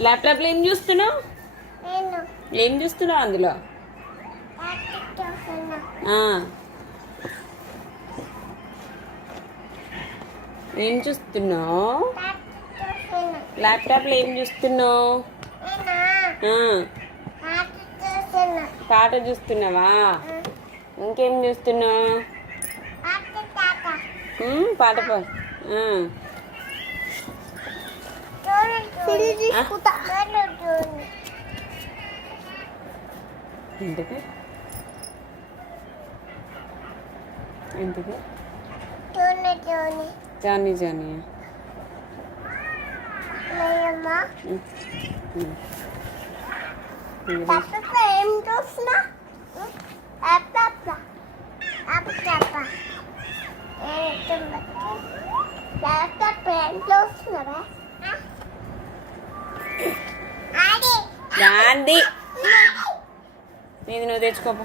ల్యాప్టాప్లో ఏం చూస్తున్నావు? ఏం చూస్తున్నావు అందులో? ఏం చూస్తున్నావు? ల్యాప్టాప్లో ఏం చూస్తున్నావు? పాట చూస్తున్నావా? ఇంకేం చూస్తున్నావు? పాట పాడు. ఎందుకు ఎందుకు జానీ జానీ ఏం చూస్తున్నా? గాంధీ నీది నువ్వు తెచ్చుకోపో.